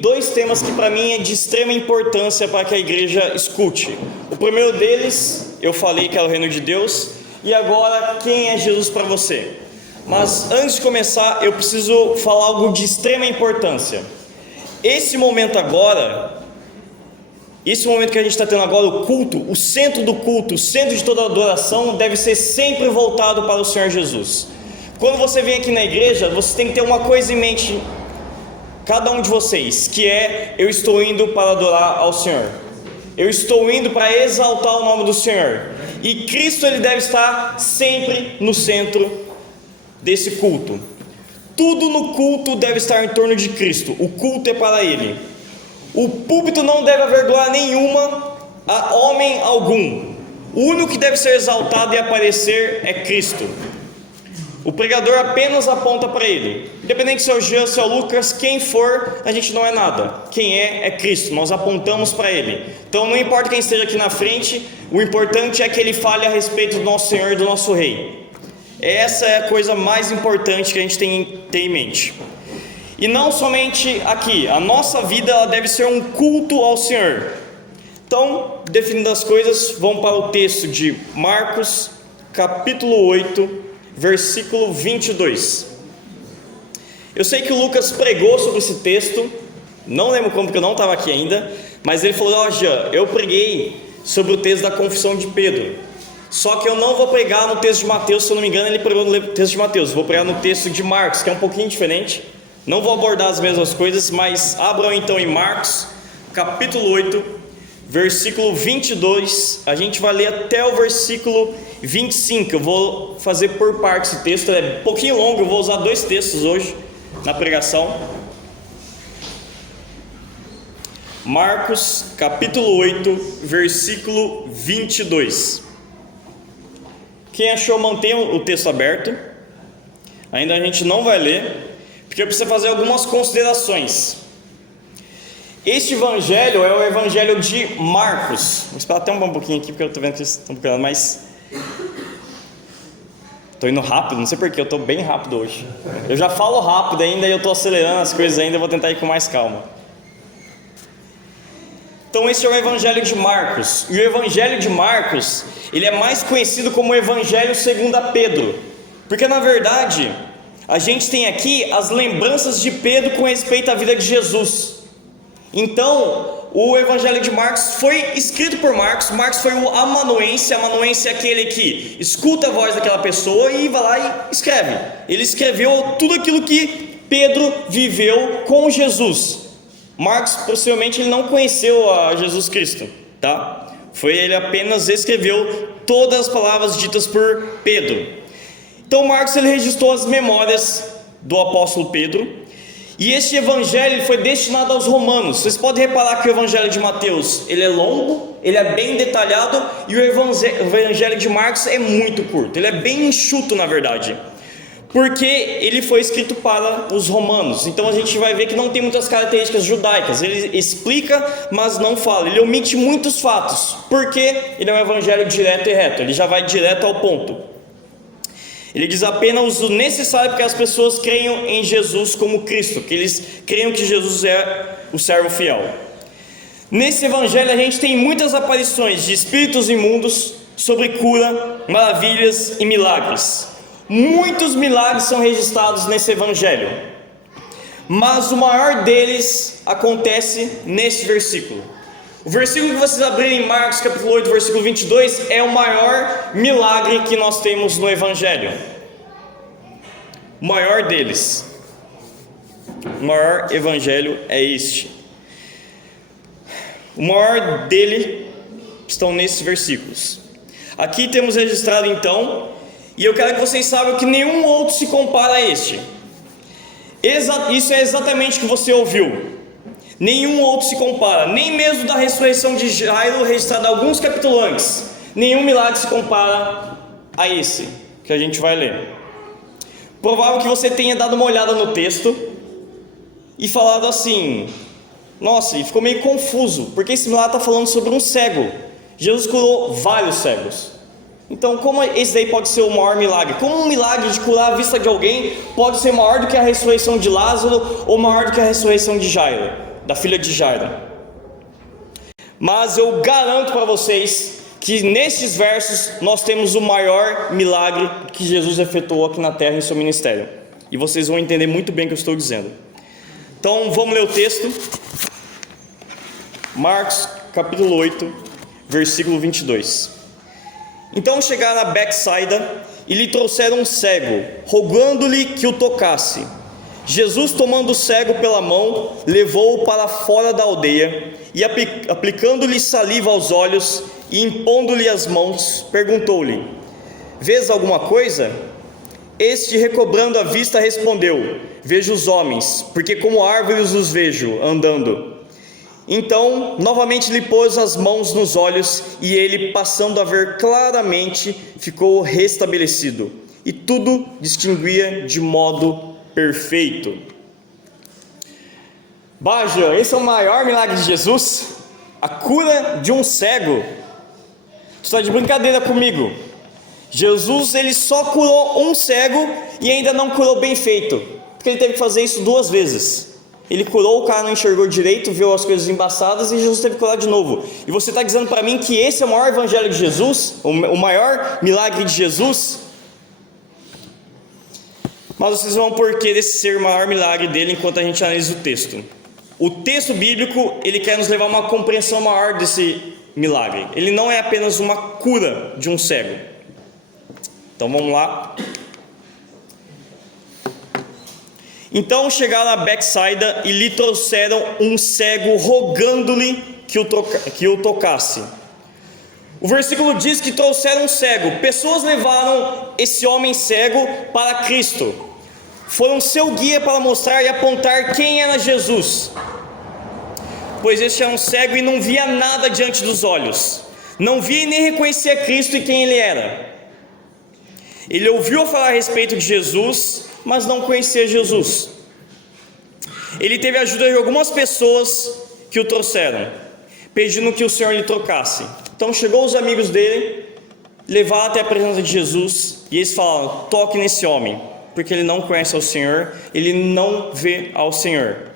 Dois temas que para mim é de extrema importância para que a igreja escute. O primeiro deles, eu falei que é o reino de Deus, e agora, quem é Jesus para você? Mas antes de começar, eu preciso falar algo de extrema importância. Esse momento que a gente está tendo agora, o culto, o centro do culto, o centro de toda adoração deve ser sempre voltado para o Senhor Jesus. Quando você vem aqui na igreja, você tem que ter uma coisa em mente, cada um de vocês, que é: eu estou indo para adorar ao Senhor, eu estou indo para exaltar o nome do Senhor, e Cristo ele deve estar sempre no centro desse culto. Tudo no culto deve estar em torno de Cristo, o culto é para Ele. O púlpito não deve haver glória nenhuma a homem algum. O único que deve ser exaltado e aparecer é Cristo. O pregador apenas aponta para Ele. Independente se é o Jean, se é o Lucas, quem for, a gente não é nada. Quem é Cristo, nós apontamos para Ele. Então não importa quem esteja aqui na frente, o importante é que Ele fale a respeito do nosso Senhor e do nosso Rei. Essa é a coisa mais importante que a gente tem em mente. E não somente aqui, a nossa vida ela deve ser um culto ao Senhor. Então, definindo as coisas, vamos para o texto de Marcos, capítulo 8, versículo 22. Eu sei que o Lucas pregou sobre esse texto, não lembro como, porque eu não estava aqui ainda, mas ele falou: Jean, eu preguei sobre o texto da confissão de Pedro, só que eu não vou pregar no texto de Mateus, se eu não me engano ele pregou no texto de Mateus, vou pregar no texto de Marcos, que é um pouquinho diferente. Não vou abordar as mesmas coisas, mas abram então em Marcos, capítulo 8, versículo 22, a gente vai ler até o versículo 25, eu vou fazer por partes esse texto, é um pouquinho longo, eu vou usar dois textos hoje na pregação. Marcos, capítulo 8, versículo 22. Quem achou, mantenha o texto aberto, ainda a gente não vai ler, porque eu preciso fazer algumas considerações. Este evangelho é o evangelho de Marcos. Vou esperar até um pouquinho aqui, porque eu estou vendo que vocês estão procurando, mas estou indo rápido, não sei porquê, eu estou bem rápido hoje. Eu já falo rápido ainda e eu estou acelerando as coisas ainda, eu vou tentar ir com mais calma. Então esse é o evangelho de Marcos. E o evangelho de Marcos, ele é mais conhecido como o evangelho segundo a Pedro, porque na verdade a gente tem aqui as lembranças de Pedro com respeito à vida de Jesus. Então, o evangelho de Marcos foi escrito por Marcos. Marcos foi o amanuense. Amanuense é aquele que escuta a voz daquela pessoa e vai lá e escreve. Ele escreveu tudo aquilo que Pedro viveu com Jesus. Marcos, possivelmente, ele não conheceu a Jesus Cristo, tá? Ele apenas escreveu todas as palavras ditas por Pedro. Então Marcos ele registrou as memórias do apóstolo Pedro, e este evangelho foi destinado aos romanos. Vocês podem reparar que o evangelho de Mateus ele é longo, ele é bem detalhado, e o evangelho de Marcos é muito curto, ele é bem enxuto na verdade, porque ele foi escrito para os romanos. Então a gente vai ver que não tem muitas características judaicas, ele explica, mas não fala, ele omite muitos fatos, porque ele é um evangelho direto e reto, ele já vai direto ao ponto. Ele diz apenas o necessário para que as pessoas creiam em Jesus como Cristo, que eles creiam que Jesus é o servo fiel. Nesse evangelho a gente tem muitas aparições de espíritos imundos, sobre cura, maravilhas e milagres. Muitos milagres são registrados nesse evangelho, mas o maior deles acontece nesse versículo. O versículo que vocês abrirem em Marcos capítulo 8, versículo 22 é o maior milagre que nós temos no evangelho. O maior deles. O maior evangelho é este. O maior dele estão nesses versículos. Aqui temos registrado então, e eu quero que vocês saibam que nenhum outro se compara a este. Isso é exatamente o que você ouviu. Nenhum outro se compara, nem mesmo da ressurreição de Jairo, registrado alguns capítulos antes. Nenhum milagre se compara a esse que a gente vai ler. Provável que você tenha dado uma olhada no texto e falado assim: nossa, e ficou meio confuso, porque esse milagre está falando sobre um cego. Jesus curou vários cegos. Então, como esse daí pode ser o maior milagre? Como um milagre de curar a vista de alguém pode ser maior do que a ressurreição de Lázaro ou maior do que a ressurreição de Jairo? da filha de Jairo. Mas eu garanto para vocês que nesses versos nós temos o maior milagre que Jesus efetuou aqui na terra em seu ministério. E vocês vão entender muito bem o que eu estou dizendo. Então vamos ler o texto. Marcos capítulo 8, versículo 22. Então chegaram a Betsaida e lhe trouxeram um cego, rogando-lhe que o tocasse. Jesus, tomando o cego pela mão, levou-o para fora da aldeia e, aplicando-lhe saliva aos olhos e impondo-lhe as mãos, perguntou-lhe: vês alguma coisa? Este, recobrando a vista, respondeu: vejo os homens, porque como árvores os vejo andando. Então novamente lhe pôs as mãos nos olhos, e ele, passando a ver claramente, ficou restabelecido, e tudo distinguia de modo perfeito. Baja, esse é o maior milagre de Jesus, a cura de um cego. Tu está de brincadeira comigo? Jesus, ele só curou um cego e ainda não curou bem feito, porque ele teve que fazer isso 2 vezes. Ele curou, o cara não enxergou direito, viu as coisas embaçadas e Jesus teve que curar de novo. E você está dizendo para mim que esse é o maior evangelho de Jesus? O maior milagre de Jesus? Mas vocês vão porquê desse ser o maior milagre dele enquanto a gente analisa o texto. O texto bíblico, ele quer nos levar a uma compreensão maior desse milagre. Ele não é apenas uma cura de um cego. Então vamos lá. Então chegaram a Betsaida e lhe trouxeram um cego, rogando-lhe que o tocasse. O versículo diz que trouxeram um cego. Pessoas levaram esse homem cego para Cristo. Foram seu guia para mostrar e apontar quem era Jesus. Pois este era um cego e não via nada diante dos olhos. Não via e nem reconhecia Cristo e quem ele era. Ele ouviu falar a respeito de Jesus, mas não conhecia Jesus. Ele teve a ajuda de algumas pessoas que o trouxeram, pedindo que o Senhor lhe trocasse. Então chegou os amigos dele, levaram até a presença de Jesus, e eles falaram: toque nesse homem, porque ele não conhece ao Senhor, ele não vê ao Senhor.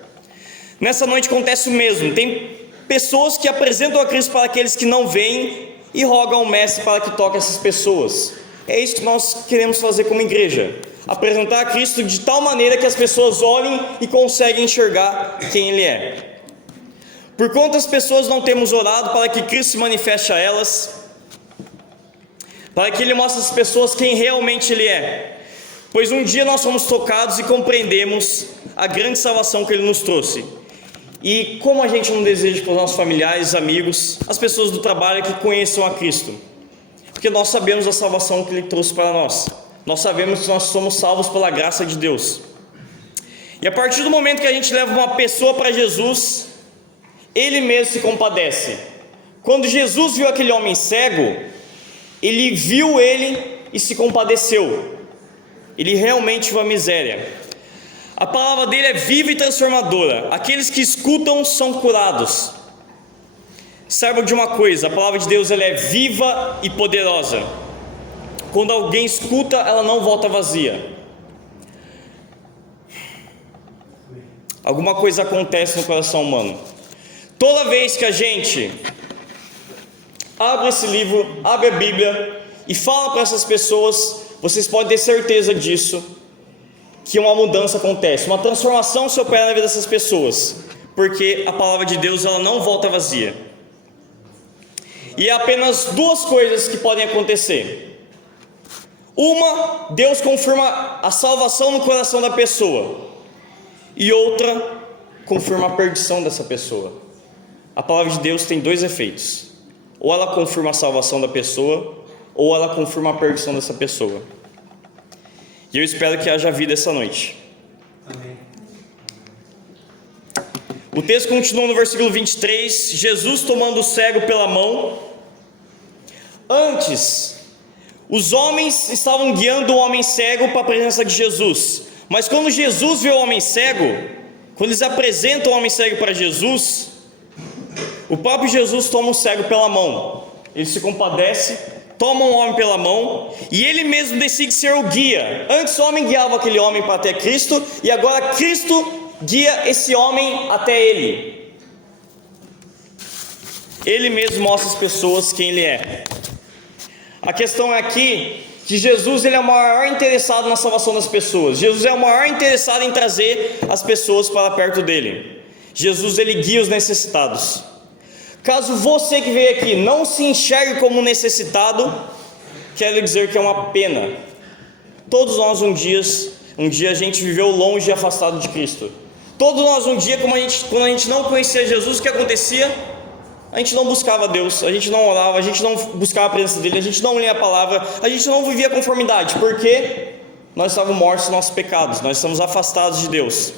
Nessa noite acontece o mesmo. Tem pessoas que apresentam a Cristo para aqueles que não veem e rogam ao Mestre para que toque essas pessoas. É isso que nós queremos fazer como igreja: apresentar a Cristo de tal maneira que as pessoas olhem e conseguem enxergar quem Ele é. Por quantas pessoas não temos orado para que Cristo se manifeste a elas, para que Ele mostre às pessoas quem realmente Ele é? Pois um dia nós fomos tocados e compreendemos a grande salvação que Ele nos trouxe. E como a gente não deseja para os nossos familiares, amigos, as pessoas do trabalho que conheçam a Cristo? Porque nós sabemos a salvação que Ele trouxe para nós. Nós sabemos que nós somos salvos pela graça de Deus. E a partir do momento que a gente leva uma pessoa para Jesus, Ele mesmo se compadece. Quando Jesus viu aquele homem cego, Ele viu ele e se compadeceu. Ele realmente viu a miséria. A palavra dele é viva e transformadora. Aqueles que escutam são curados. Saibam de uma coisa: a palavra de Deus, ela é viva e poderosa. Quando alguém escuta, ela não volta vazia. Alguma coisa acontece no coração humano. Toda vez que a gente abre esse livro, abre a Bíblia e fala para essas pessoas, vocês podem ter certeza disso, que uma mudança acontece, uma transformação se opera na vida dessas pessoas, porque a palavra de Deus, ela não volta vazia. E há apenas 2 coisas que podem acontecer. Uma, Deus confirma a salvação no coração da pessoa, e outra, confirma a perdição dessa pessoa. A palavra de Deus tem 2 efeitos: ou ela confirma a salvação da pessoa, ou ela confirma a perdição dessa pessoa. E eu espero que haja vida essa noite. Amém. O texto continua no versículo 23. Jesus, tomando o cego pela mão. Antes, os homens estavam guiando o homem cego para a presença de Jesus. Mas quando Jesus vê o homem cego, quando eles apresentam o homem cego para Jesus, o próprio Jesus toma o cego pela mão. Ele se compadece, toma um homem pela mão, e ele mesmo decide ser o guia. Antes o homem guiava aquele homem para até Cristo, e agora Cristo guia esse homem até ele. Ele mesmo mostra às pessoas quem Ele é. A questão é aqui que Jesus ele é o maior interessado na salvação das pessoas. Jesus é o maior interessado em trazer as pessoas para perto dele. Jesus ele guia os necessitados. Caso você que veio aqui não se enxergue como necessitado, quero dizer que é uma pena. Todos nós um dia a gente viveu longe e afastado de Cristo. Todos nós um dia, quando a gente não conhecia Jesus, o que acontecia? A gente não buscava Deus, a gente não orava, a gente não buscava a presença dele, a gente não lia a palavra, a gente não vivia conformidade, porque nós estávamos mortos nos nossos pecados, nós estamos afastados de Deus.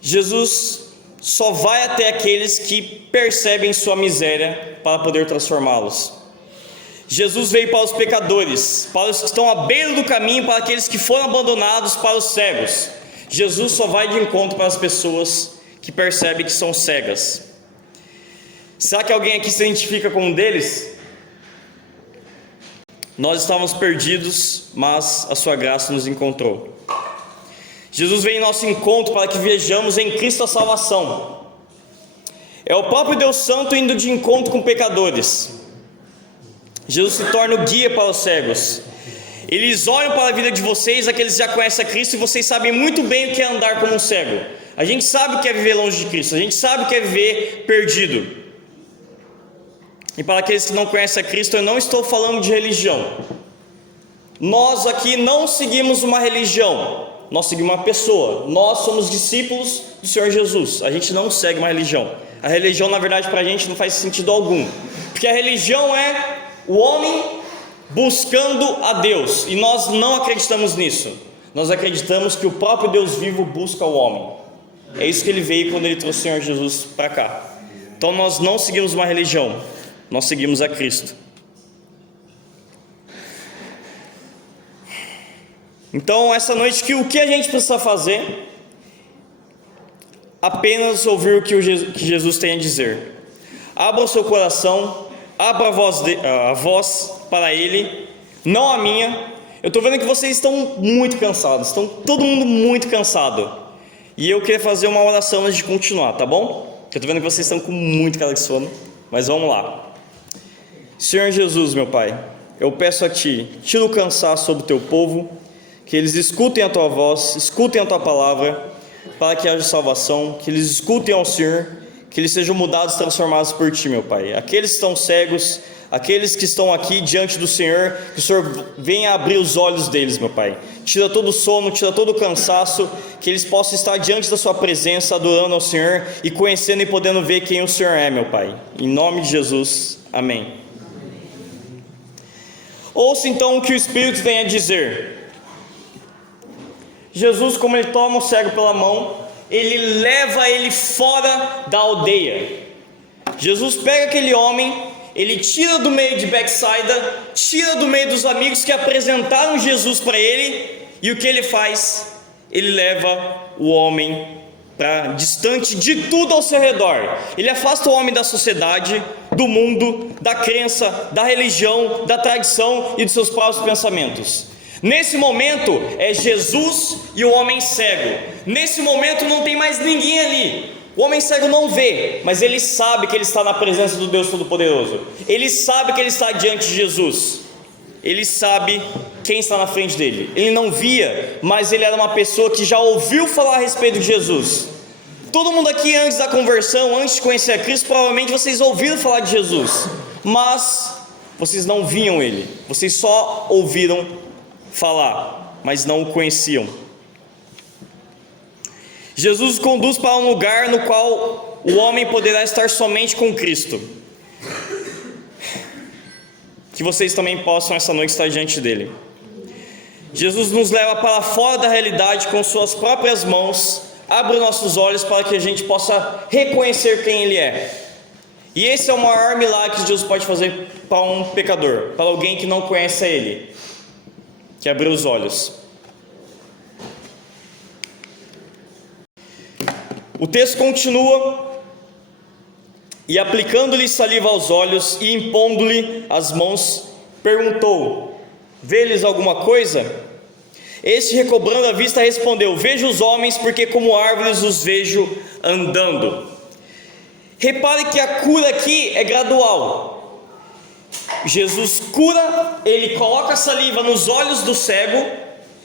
Jesus só vai até aqueles que percebem sua miséria para poder transformá-los. Jesus veio para os pecadores, para os que estão à beira do caminho, para aqueles que foram abandonados, para os cegos. Jesus só vai de encontro para as pessoas que percebem que são cegas. Será que alguém aqui se identifica com um deles? Nós estávamos perdidos, mas a sua graça nos encontrou. Jesus veio em nosso encontro para que vejamos em Cristo a salvação. É o próprio Deus Santo indo de encontro com pecadores. Jesus se torna o guia para os cegos. Eles olham para a vida de vocês, aqueles que já conhecem a Cristo, e vocês sabem muito bem o que é andar como um cego. A gente sabe o que é viver longe de Cristo, a gente sabe o que é viver perdido. E para aqueles que não conhecem a Cristo, eu não estou falando de religião. Nós aqui não seguimos uma religião, nós seguimos uma pessoa. Nós somos discípulos do Senhor Jesus, a gente não segue uma religião. A religião, na verdade, para a gente não faz sentido algum, porque a religião é o homem buscando a Deus, e nós não acreditamos nisso. Nós acreditamos que o próprio Deus vivo busca o homem. É isso que ele veio quando ele trouxe o Senhor Jesus para cá. Então nós não seguimos uma religião, nós seguimos a Cristo. Então essa noite, o que a gente precisa fazer? Apenas ouvir o que Jesus tem a dizer. Abra o seu coração, abra a voz para Ele, não a minha. Eu estou vendo que vocês estão muito cansados, estão todo mundo muito cansado. E eu queria fazer uma oração antes de continuar, tá bom? Eu estou vendo que vocês estão com muito cara de sono, mas vamos lá. Senhor Jesus, meu Pai, eu peço a Ti, tira o cansaço sobre o Teu povo, que eles escutem a Tua voz, escutem a Tua palavra, para que haja salvação, que eles escutem ao Senhor, que eles sejam mudados e transformados por Ti, meu Pai. Aqueles que estão cegos, aqueles que estão aqui diante do Senhor, que o Senhor venha abrir os olhos deles, meu Pai. Tira todo o sono, tira todo o cansaço, que eles possam estar diante da Sua presença, adorando ao Senhor e conhecendo e podendo ver quem o Senhor é, meu Pai. Em nome de Jesus, amém. Ouça então o que o Espírito tem a dizer. Jesus, como Ele toma o cego pela mão, Ele leva ele fora da aldeia. Jesus pega aquele homem, Ele tira do meio de Betsaida, tira do meio dos amigos que apresentaram Jesus para ele, e o que Ele faz? Ele leva o homem para distante de tudo ao seu redor. Ele afasta o homem da sociedade, do mundo, da crença, da religião, da tradição e dos seus próprios pensamentos. Nesse momento é Jesus e o homem cego. Nesse momento não tem mais ninguém ali. O homem cego não vê, mas ele sabe que ele está na presença do Deus Todo-Poderoso. Ele sabe que ele está diante de Jesus. Ele sabe quem está na frente dele. Ele não via, mas ele era uma pessoa que já ouviu falar a respeito de Jesus. Todo mundo aqui antes da conversão, antes de conhecer a Cristo, provavelmente vocês ouviram falar de Jesus, mas vocês não viam Ele. Vocês só ouviram falar, mas não o conheciam. Jesus os conduz para um lugar no qual o homem poderá estar somente com Cristo. Que vocês também possam essa noite estar diante dele. Jesus nos leva para fora da realidade com suas próprias mãos, abre os nossos olhos para que a gente possa reconhecer quem Ele é. E esse é o maior milagre que Jesus pode fazer para um pecador, para alguém que não conhece a Ele, que abriu os olhos. O texto continua: e aplicando-lhe saliva aos olhos e impondo-lhe as mãos, perguntou: vê-lhes alguma coisa? Este, recobrando a vista, respondeu: vejo os homens, porque como árvores os vejo andando. Repare que a cura aqui é gradual. Jesus cura, ele coloca a saliva nos olhos do cego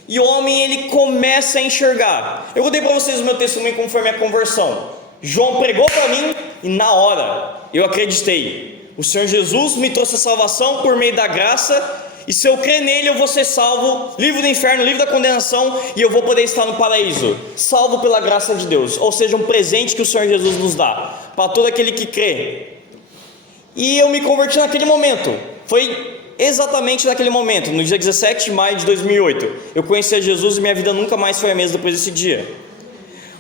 e o homem ele começa a enxergar. Eu contei para vocês o meu testemunho conforme a conversão. João pregou para mim e na hora eu acreditei. O Senhor Jesus me trouxe a salvação por meio da graça, e se eu crer nele eu vou ser salvo, livre do inferno, livre da condenação, e eu vou poder estar no paraíso, salvo pela graça de Deus. Ou seja, um presente que o Senhor Jesus nos dá para todo aquele que crê. E eu me converti naquele momento. Foi exatamente naquele momento, no dia 17 de maio de 2008. Eu conheci a Jesus e minha vida nunca mais foi a mesma depois desse dia.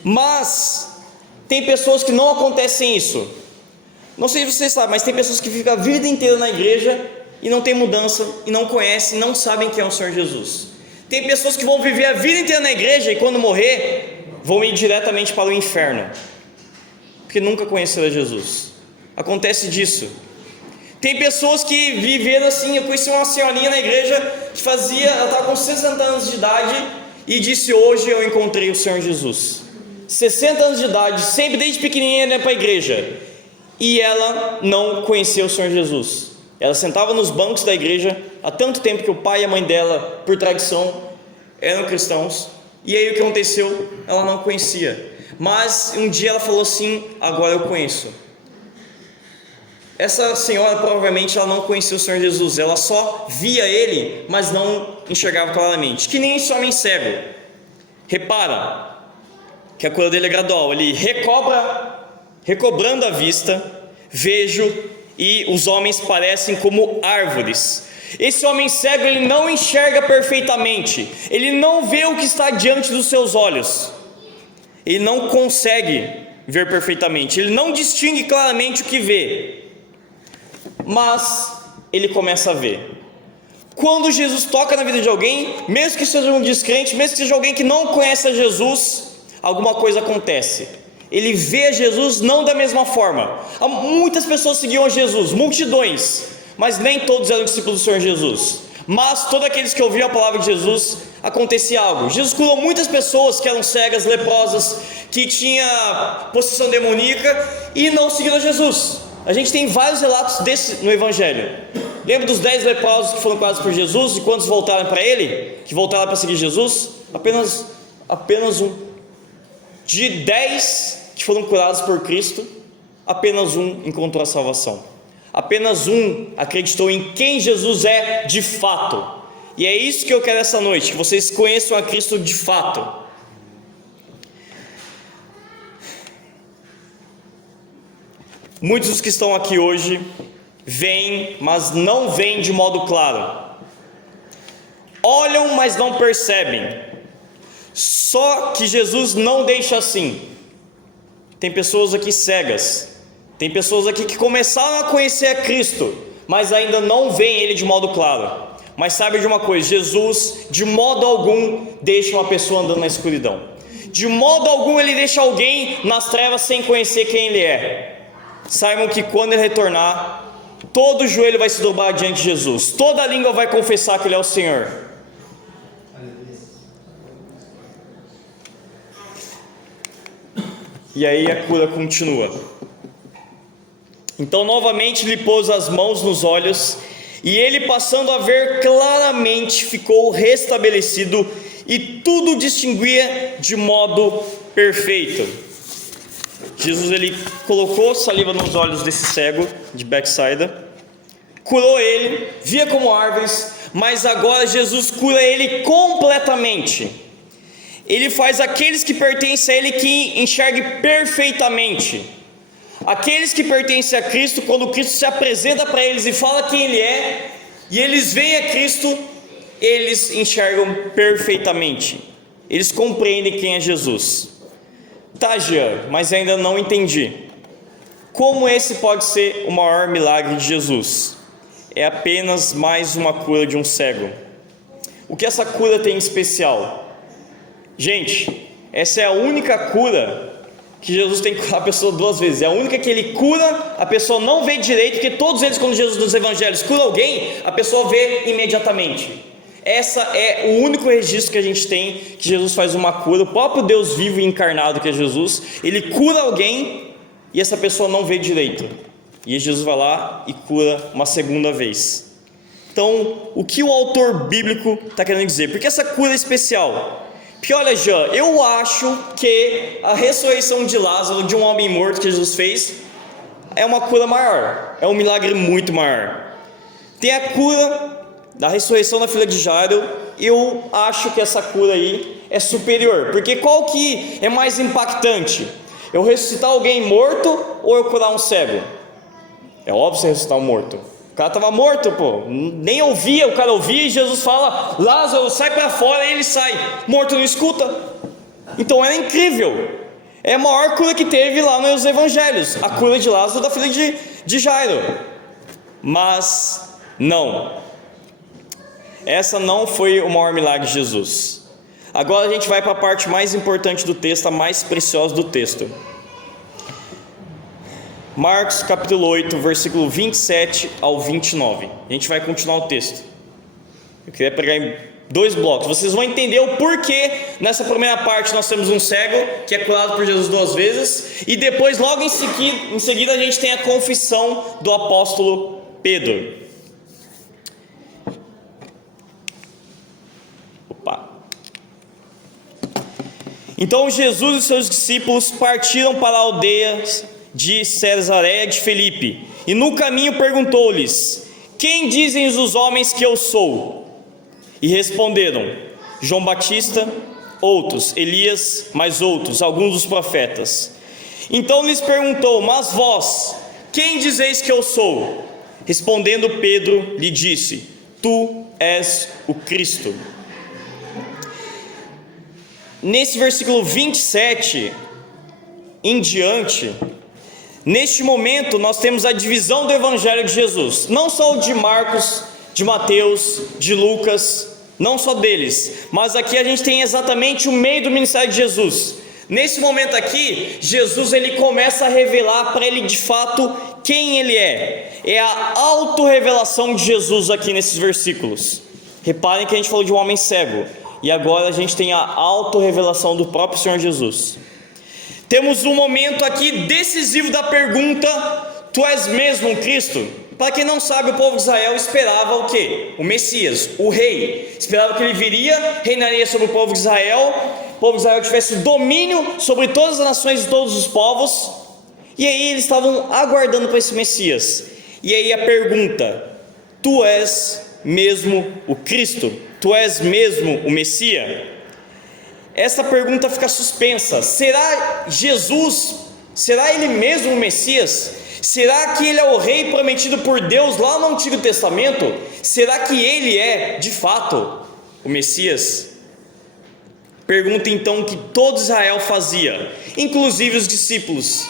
Mas tem pessoas que não acontecem isso. Não sei se vocês sabem, mas tem pessoas que ficam a vida inteira na igreja e não tem mudança, e não conhecem, não sabem quem é o Senhor Jesus. Tem pessoas que vão viver a vida inteira na igreja e quando morrer, vão ir diretamente para o inferno, porque nunca conheceram Jesus. Acontece disso. Tem pessoas que viveram assim. Eu conheci uma senhorinha na igreja que ela estava com 60 anos de idade e disse: hoje eu encontrei o Senhor Jesus. 60 anos de idade, sempre desde pequenininha ia para a igreja, e ela não conhecia o Senhor Jesus. Ela sentava nos bancos da igreja há tanto tempo que o pai e a mãe dela, por tradição, eram cristãos. E aí o que aconteceu? Ela não conhecia. Mas um dia ela falou assim: agora eu conheço. Essa senhora provavelmente ela não conhecia o Senhor Jesus. Ela só via ele, mas não enxergava claramente. Que nem esse homem cego. Repara que a cura dele é gradual. Ele recobrando a vista, vejo, e os homens parecem como árvores. Esse homem cego, ele não enxerga perfeitamente, ele não vê o que está diante dos seus olhos, ele não consegue ver perfeitamente, ele não distingue claramente o que vê, mas ele começa a ver. Quando Jesus toca na vida de alguém, mesmo que seja um descrente, mesmo que seja alguém que não conhece a Jesus, alguma coisa acontece. Ele vê Jesus não da mesma forma. Muitas pessoas seguiam a Jesus, multidões, mas nem todos eram discípulos do Senhor Jesus. Mas todos aqueles que ouviam a palavra de Jesus, acontecia algo. Jesus curou muitas pessoas que eram cegas, leprosas, que tinham possessão demoníaca e não seguiram a Jesus. A gente tem vários relatos desse no Evangelho. Lembra dos 10 leprosos que foram curados por Jesus, e quantos voltaram para ele, que voltaram para seguir Jesus? Apenas um. De 10 que foram curados por Cristo, apenas um encontrou a salvação. Apenas um acreditou em quem Jesus é de fato. E é isso que eu quero essa noite, que vocês conheçam a Cristo de fato. Muitos dos que estão aqui hoje veem, mas não veem de modo claro. Olham, mas não percebem. Só que Jesus não deixa assim. Tem pessoas aqui cegas, tem pessoas aqui que começaram a conhecer a Cristo, mas ainda não veem Ele de modo claro. Mas sabe de uma coisa, Jesus de modo algum deixa uma pessoa andando na escuridão. De modo algum Ele deixa alguém nas trevas sem conhecer quem Ele é. Saibam que quando Ele retornar, todo joelho vai se dobrar diante de Jesus, toda língua vai confessar que Ele é o Senhor. E aí a cura continua. Então novamente lhe pôs as mãos nos olhos, e ele, passando a ver claramente, ficou restabelecido, e tudo distinguia de modo perfeito. Jesus ele colocou saliva nos olhos desse cego de Betsaida, curou ele, via como árvores, mas agora Jesus cura ele completamente. Ele faz aqueles que pertencem a Ele que enxerguem perfeitamente. Aqueles que pertencem a Cristo, quando Cristo se apresenta para eles e fala quem Ele é, e eles veem a Cristo, eles enxergam perfeitamente. Eles compreendem quem é Jesus. Tá, Jean, mas ainda não entendi. Como esse pode ser o maior milagre de Jesus? É apenas mais uma cura de um cego. O que essa cura tem em especial? Gente, essa é a única cura que Jesus tem que curar a pessoa 2 vezes. É a única que Ele cura, a pessoa não vê direito, porque todos eles, quando Jesus nos evangelhos cura alguém, a pessoa vê imediatamente. Essa é o único registro que a gente tem, que Jesus faz uma cura. O próprio Deus vivo e encarnado, que é Jesus, Ele cura alguém e essa pessoa não vê direito. E Jesus vai lá e cura uma segunda vez. Então, o que o autor bíblico está querendo dizer? Por que essa cura é especial? Porque olha, Jean, eu acho que a ressurreição de Lázaro, de um homem morto que Jesus fez, é uma cura maior, é um milagre muito maior. Tem a cura da ressurreição da filha de Jairo, eu acho que essa cura aí é superior, porque qual que é mais impactante? Eu ressuscitar alguém morto ou eu curar um cego? É óbvio você ressuscitar um morto. O cara estava morto, pô, nem ouvia, o cara ouvia e Jesus fala: Lázaro, sai para fora, e ele sai. Morto não escuta. Então era incrível. É a maior cura que teve lá nos evangelhos, a cura de Lázaro da filha de Jairo. Mas não, essa não foi o maior milagre de Jesus. Agora a gente vai para a parte mais importante do texto, a mais preciosa do texto. Marcos capítulo 8, versículo 27 ao 29. A gente vai continuar o texto. Eu queria pegar em 2 blocos. Vocês vão entender o porquê nessa primeira parte nós temos um cego que é curado por Jesus 2 vezes, e depois logo em seguida a gente tem a confissão do apóstolo Pedro. Então Jesus e seus discípulos partiram para a aldeia de Cesareia de Filipe, e no caminho perguntou-lhes: quem dizem os homens que eu sou? E responderam: João Batista, outros Elias, mais outros alguns dos profetas. Então lhes perguntou: mas vós, quem dizeis que eu sou? Respondendo Pedro, lhe disse: tu és o Cristo. Nesse versículo 27 em diante, neste momento nós temos a divisão do Evangelho de Jesus, não só o de Marcos, de Mateus, de Lucas, não só deles, mas aqui a gente tem exatamente o meio do ministério de Jesus. Nesse momento aqui, Jesus ele começa a revelar para ele de fato quem ele é. É a autorrevelação de Jesus aqui nesses versículos. Reparem que a gente falou de um homem cego, e agora a gente tem a autorrevelação do próprio Senhor Jesus. Temos um momento aqui decisivo da pergunta: tu és mesmo um Cristo? Para quem não sabe, o povo de Israel esperava o quê? O Messias, o rei. Esperava que ele viria, reinaria sobre o povo de Israel. O povo de Israel tivesse domínio sobre todas as nações e todos os povos. E aí eles estavam aguardando para esse Messias. E aí a pergunta: tu és mesmo o Cristo? Tu és mesmo o Messias? Essa pergunta fica suspensa. Será Jesus, será ele mesmo o Messias? Será que ele é o rei prometido por Deus lá no Antigo Testamento? Será que ele é, de fato, o Messias? Pergunta então que todo Israel fazia, inclusive os discípulos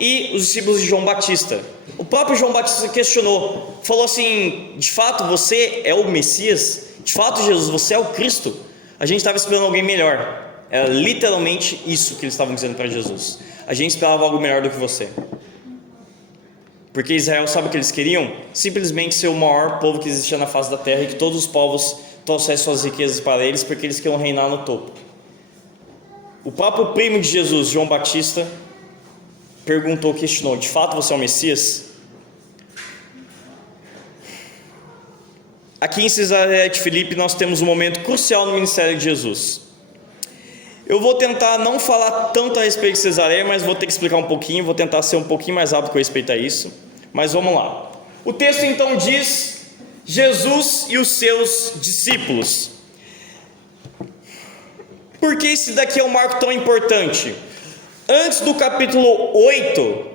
e os discípulos de João Batista. O próprio João Batista questionou, falou assim: de fato você é o Messias? De fato, Jesus, você é o Cristo? A gente estava esperando alguém melhor. Era literalmente isso que eles estavam dizendo para Jesus: a gente esperava algo melhor do que você. Porque Israel, sabe o que eles queriam? Simplesmente ser o maior povo que existia na face da terra, e que todos os povos trouxessem suas riquezas para eles, porque eles queriam reinar no topo. O próprio primo de Jesus, João Batista, perguntou, questionou: de fato você é o Messias? Aqui em Cesareia de Filipe nós temos um momento crucial no ministério de Jesus. Eu vou tentar não falar tanto a respeito de Cesareia, mas vou ter que explicar um pouquinho, vou tentar ser um pouquinho mais rápido com respeito a isso, mas vamos lá. O texto então diz: Jesus e os seus discípulos. Por que esse daqui é um marco tão importante? Antes do capítulo 8,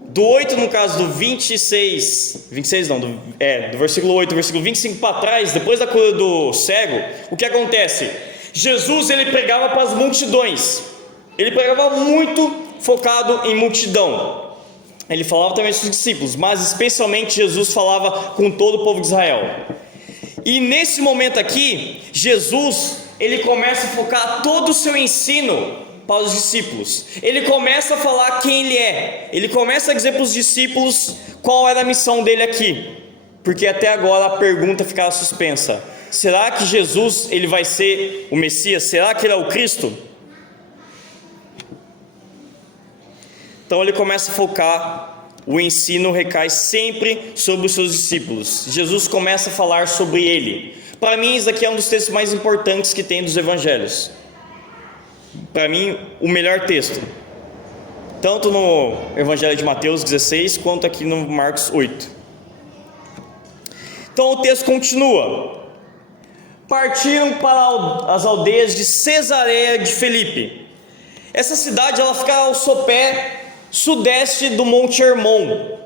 do 8 no caso do 26 não, do versículo 8, do versículo 25 para trás, depois da cura do cego, o que acontece? Jesus ele pregava para as multidões, ele pregava muito focado em multidão, ele falava também com os discípulos, mas especialmente Jesus falava com todo o povo de Israel. E nesse momento aqui, Jesus ele começa a focar todo o seu ensino para os discípulos. Ele começa a falar quem ele é, ele começa a dizer para os discípulos qual era a missão dele aqui, porque até agora a pergunta ficava suspensa: será que Jesus ele vai ser o Messias? Será que ele é o Cristo? Então ele começa a focar, o ensino recai sempre sobre os seus discípulos. Jesus começa a falar sobre ele. Para mim, isso aqui é um dos textos mais importantes que tem dos evangelhos. Para mim, o melhor texto. Tanto no Evangelho de Mateus 16, quanto aqui no Marcos 8. Então o texto continua. Partiram para as aldeias de Cesareia de Filipe. Essa cidade ela fica ao sopé sudeste do Monte Hermon.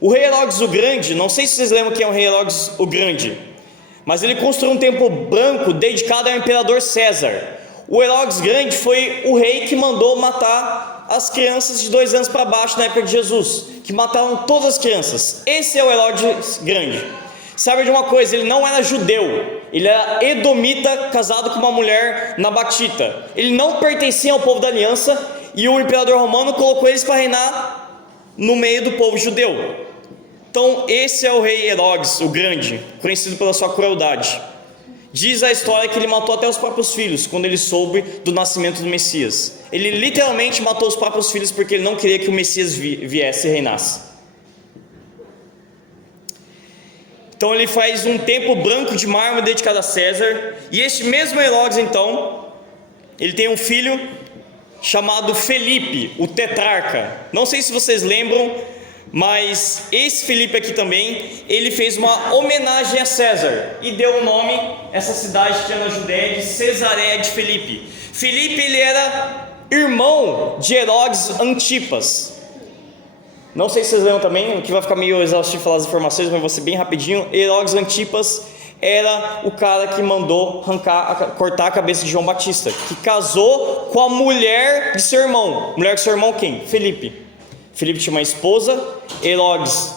O rei Herodes o Grande, não sei se vocês lembram quem é o rei Herodes o Grande, mas ele construiu um templo branco dedicado ao imperador César. O Herodes Grande foi o rei que mandou matar as crianças de 2 anos para baixo na época de Jesus, que mataram todas as crianças. Esse é o Herodes Grande. Sabe de uma coisa, ele não era judeu, ele era edomita, casado com uma mulher nabatita. Ele não pertencia ao povo da aliança, e o imperador romano colocou eles para reinar no meio do povo judeu. Então esse é o rei Herodes o Grande, conhecido pela sua crueldade. Diz a história que ele matou até os próprios filhos quando ele soube do nascimento do Messias. Ele literalmente matou os próprios filhos porque ele não queria que o Messias viesse e reinasse. Então ele faz um templo branco de mármore dedicado a César. E este mesmo Herodes, então, ele tem um filho chamado Felipe, o tetrarca. Não sei se vocês lembram, mas esse Felipe aqui também, ele fez uma homenagem a César e deu o nome, essa cidade que é na Judéia, de Cesareia de Filipe. Filipe, ele era irmão de Herodes Antipas. Não sei se vocês lembram também, aqui vai ficar meio exaustivo falar as informações, mas vou ser bem rapidinho. Herodes Antipas era o cara que mandou cortar a cabeça de João Batista, que casou com a mulher de seu irmão. Mulher de seu irmão quem? Felipe. Felipe tinha uma esposa, Herodes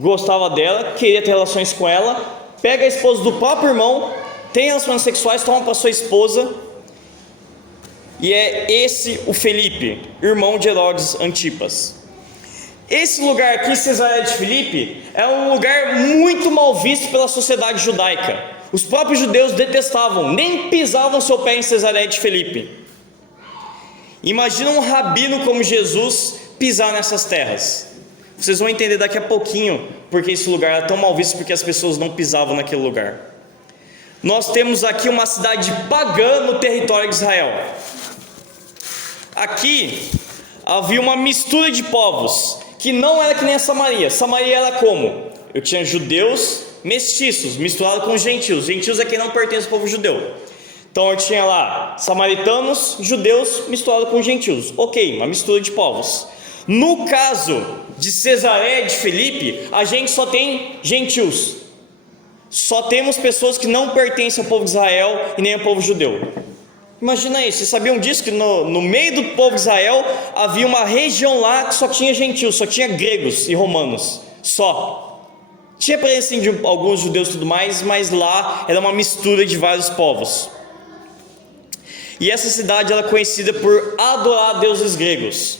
gostava dela, queria ter relações com ela, pega a esposa do próprio irmão, tem relações sexuais, toma para sua esposa, e é esse o Felipe, irmão de Herodes Antipas. Esse lugar aqui, Cesareia de Filipe, é um lugar muito mal visto pela sociedade judaica. Os próprios judeus detestavam, nem pisavam seu pé em Cesareia de Filipe. Imagina um rabino como Jesus pisar nessas terras. Vocês vão entender daqui a pouquinho porque esse lugar era tão mal visto, porque as pessoas não pisavam naquele lugar. Nós temos aqui uma cidade pagã no território de Israel. Aqui havia uma mistura de povos, que não era que nem a Samaria. Samaria era como? Eu tinha judeus mestiços, misturados com gentios. Gentios é quem não pertence ao povo judeu. Então eu tinha lá samaritanos, judeus misturados com gentios. Ok, uma mistura de povos. No caso de Cesareia de Filipe, a gente só tem gentios. Só temos pessoas que não pertencem ao povo de Israel e nem ao povo judeu. Imagina isso, vocês sabiam disso? Que no meio do povo de Israel havia uma região lá que só tinha gentios, só tinha gregos e romanos, só. Tinha presença de alguns judeus e tudo mais, mas lá era uma mistura de vários povos. E essa cidade ela é conhecida por adorar deuses gregos.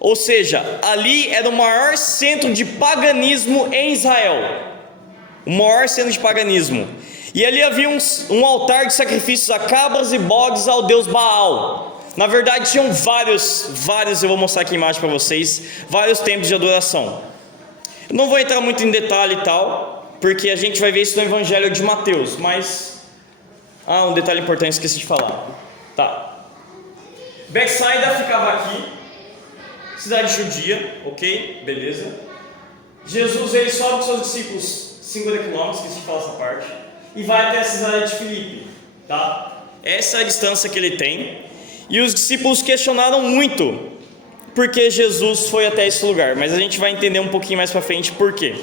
Ou seja, ali era o maior centro de paganismo em Israel. O maior centro de paganismo. E ali havia um altar de sacrifícios a cabras e bodes ao deus Baal. Na verdade tinham vários, eu vou mostrar aqui a imagem para vocês, vários templos de adoração. Eu não vou entrar muito em detalhe e tal, porque a gente vai ver isso no Evangelho de Mateus, mas... um detalhe importante, esqueci de falar. Tá. Betsaida ficava aqui, cidade judia, ok? Beleza. Jesus, ele sobe com seus discípulos 50 km, esqueci de falar essa parte, e vai até a Cesareia de Filipe, tá? Essa é a distância que ele tem. E os discípulos questionaram muito porque Jesus foi até esse lugar, mas a gente vai entender um pouquinho mais para frente por quê.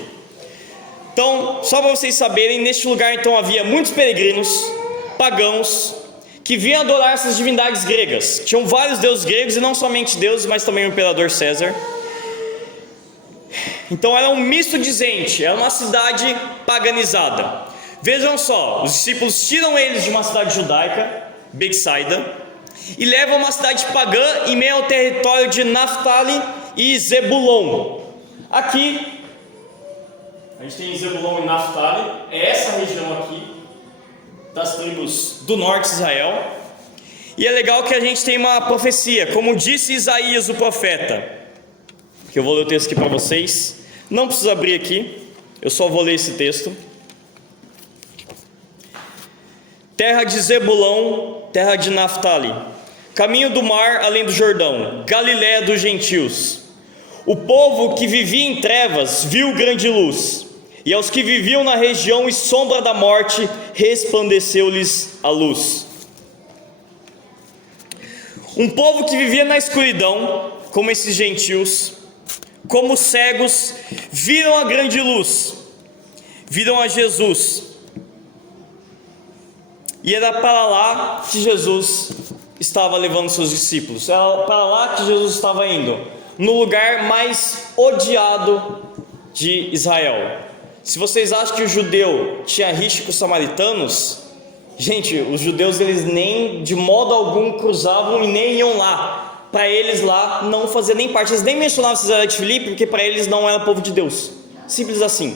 Então, só para vocês saberem, neste lugar então havia muitos peregrinos pagãos que vinham adorar essas divindades gregas. Tinham vários deuses gregos, e não somente deuses, mas também o imperador César. Então era um misto de gente, era uma cidade paganizada. Vejam só, os discípulos tiram eles de uma cidade judaica, Betsaida, e levam a uma cidade pagã em meio ao território de Naftali e Zebulon. Aqui, a gente tem Zebulon e Naftali, é essa região aqui, das tribos do norte de Israel. E é legal que a gente tem uma profecia, como disse Isaías o profeta, que eu vou ler o texto aqui para vocês. Não precisa abrir aqui, eu só vou ler esse texto. Terra de Zebulão, terra de Naftali, caminho do mar além do Jordão, Galiléia dos gentios. O povo que vivia em trevas viu grande luz, e aos que viviam na região e sombra da morte resplandeceu-lhes a luz. Um povo que vivia na escuridão, como esses gentios, como cegos, viram a grande luz, viram a Jesus. E era para lá que Jesus estava levando seus discípulos, era para lá que Jesus estava indo, no lugar mais odiado de Israel. Se vocês acham que o judeu tinha rixa com os samaritanos, gente, os judeus eles nem de modo algum cruzavam e nem iam lá. Para eles lá não fazia nem parte, eles nem mencionavam Cesaré de Filipe, porque para eles não era povo de Deus, simples assim.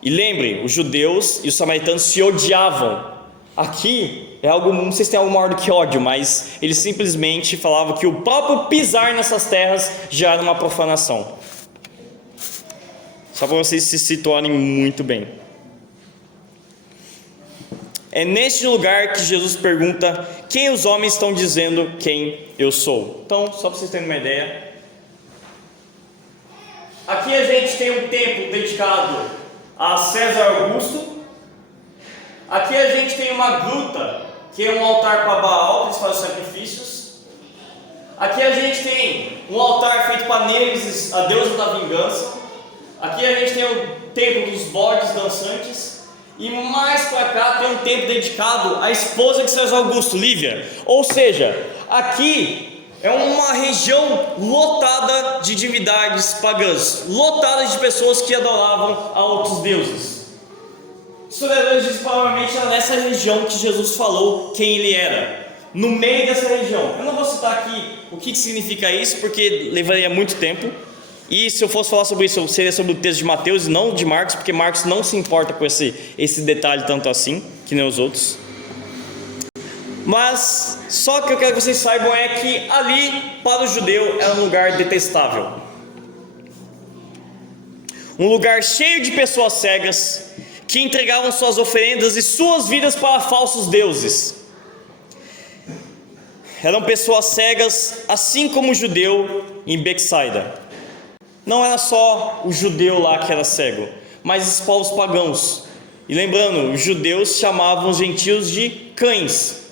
E lembrem, os judeus e os samaritanos se odiavam. Aqui é algo, não sei se tem algo maior do que ódio, mas eles simplesmente falavam que o próprio pisar nessas terras já era uma profanação. Só para vocês se situarem muito bem. É neste lugar que Jesus pergunta: quem os homens estão dizendo quem eu sou? Então, só para vocês terem uma ideia, aqui a gente tem um templo dedicado a César Augusto. Aqui a gente tem uma gruta, que é um altar para Baal, que eles fazem sacrifícios. Aqui a gente tem um altar feito para Nêmesis, a deusa da vingança. Aqui a gente tem o templo dos bodes dançantes. E mais para cá tem um templo dedicado à esposa de César Augusto, Lívia. Ou seja, aqui é uma região lotada de divindades pagãs, lotada de pessoas que adoravam a outros deuses. Historiadores dizem que provavelmente era nessa região que Jesus falou quem ele era, no meio dessa região. Eu não vou citar aqui o que significa isso, porque levaria muito tempo. E se eu fosse falar sobre isso, seria sobre o texto de Mateus e não de Marcos, porque Marcos não se importa com esse detalhe tanto assim, que nem os outros. Mas só que eu quero que vocês saibam é que ali, para o judeu, era um lugar detestável. Um lugar cheio de pessoas cegas, que entregavam suas oferendas e suas vidas para falsos deuses. Eram pessoas cegas, assim como o judeu em Betsaida. Não era só o judeu lá que era cego, mas os povos pagãos. E lembrando, os judeus chamavam os gentios de cães,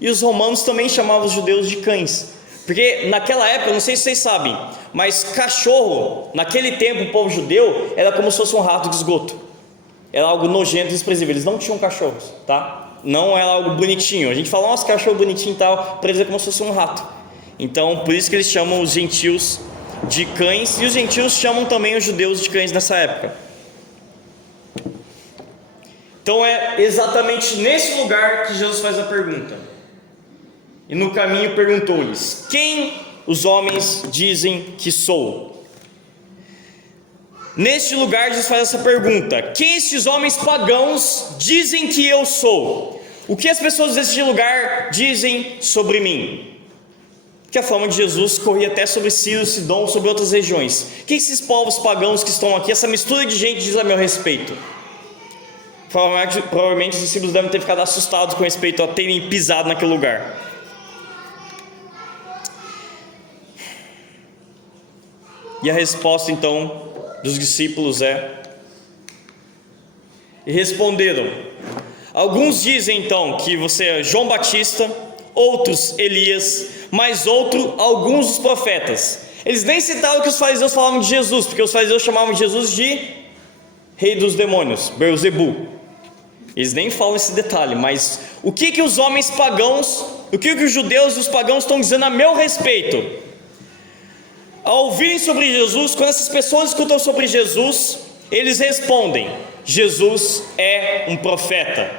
e os romanos também chamavam os judeus de cães. Porque naquela época, não sei se vocês sabem, mas cachorro, naquele tempo o povo judeu era como se fosse um rato de esgoto. Era algo nojento e desprezível. Eles não tinham cachorros, tá? Não era algo bonitinho. A gente fala, nossa, cachorro bonitinho e tal, para eles é como se fosse um rato. Então, por isso que eles chamam os gentios de cães, e os gentios chamam também os judeus de cães nessa época. Então é exatamente nesse lugar que Jesus faz a pergunta. E no caminho perguntou-lhes: quem os homens dizem que sou? Neste lugar Jesus faz essa pergunta: quem estes homens pagãos dizem que eu sou? O que as pessoas deste lugar dizem sobre mim? Que a fama de Jesus corria até sobre Ciro, Sidom, sobre outras regiões. O que esses povos pagãos que estão aqui, essa mistura de gente, diz a meu respeito? Provavelmente os discípulos devem ter ficado assustados com respeito a terem pisado naquele lugar. E a resposta então dos discípulos é: e responderam: alguns dizem então que você é João Batista, outros Elias, mas alguns dos profetas. Eles nem citaram que os fariseus falavam de Jesus, porque os fariseus chamavam de Jesus de rei dos demônios, Beelzebu. Eles nem falam esse detalhe, mas o que os homens pagãos, o que os judeus e os pagãos estão dizendo a meu respeito? Ao ouvirem sobre Jesus, quando essas pessoas escutam sobre Jesus, eles respondem: Jesus é um profeta.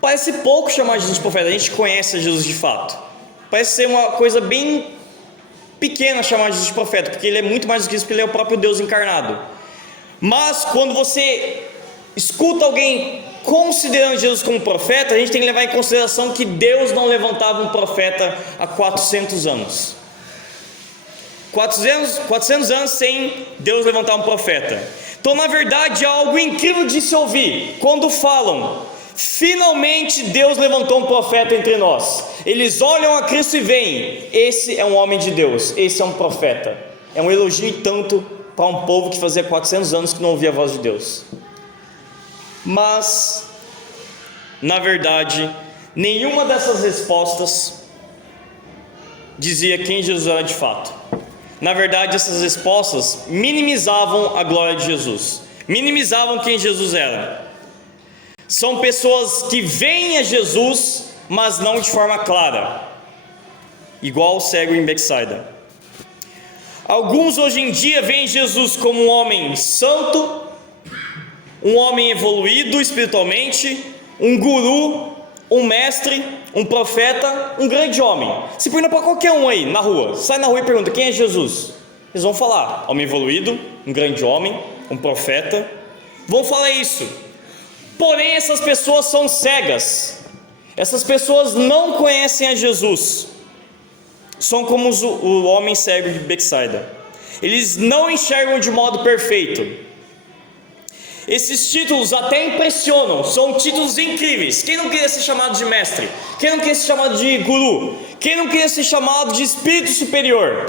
Parece pouco chamar Jesus de profeta, a gente conhece Jesus de fato. Parece ser uma coisa bem pequena chamar Jesus de profeta, porque ele é muito mais do que isso, porque ele é o próprio Deus encarnado. Mas quando você escuta alguém considerando Jesus como profeta, a gente tem que levar em consideração que Deus não levantava um profeta há 400 anos. 400 anos sem Deus levantar um profeta. Então, na verdade, é algo incrível de se ouvir quando falam: finalmente Deus levantou um profeta entre nós. Eles olham a Cristo e veem: esse é um homem de Deus, esse é um profeta. É um elogio e tanto para um povo que fazia 400 anos que não ouvia a voz de Deus. Mas, na verdade, nenhuma dessas respostas dizia quem Jesus era de fato. Na verdade, essas respostas minimizavam a glória de Jesus, minimizavam quem Jesus era. São pessoas que veem a Jesus, mas não de forma clara, igual o cego em Betsaida. Alguns hoje em dia veem Jesus como um homem santo, um homem evoluído espiritualmente, um guru, um mestre, um profeta, um grande homem. Se pergunta para qualquer um aí na rua, sai na rua e pergunta: quem é Jesus? Eles vão falar: homem evoluído, um grande homem, um profeta. Vão falar isso. Porém, essas pessoas são cegas. Essas pessoas não conhecem a Jesus. São como o homem cego de Betsaida. Eles não enxergam de modo perfeito. Esses títulos até impressionam, são títulos incríveis. Quem não queria ser chamado de mestre? Quem não queria ser chamado de guru? Quem não queria ser chamado de espírito superior?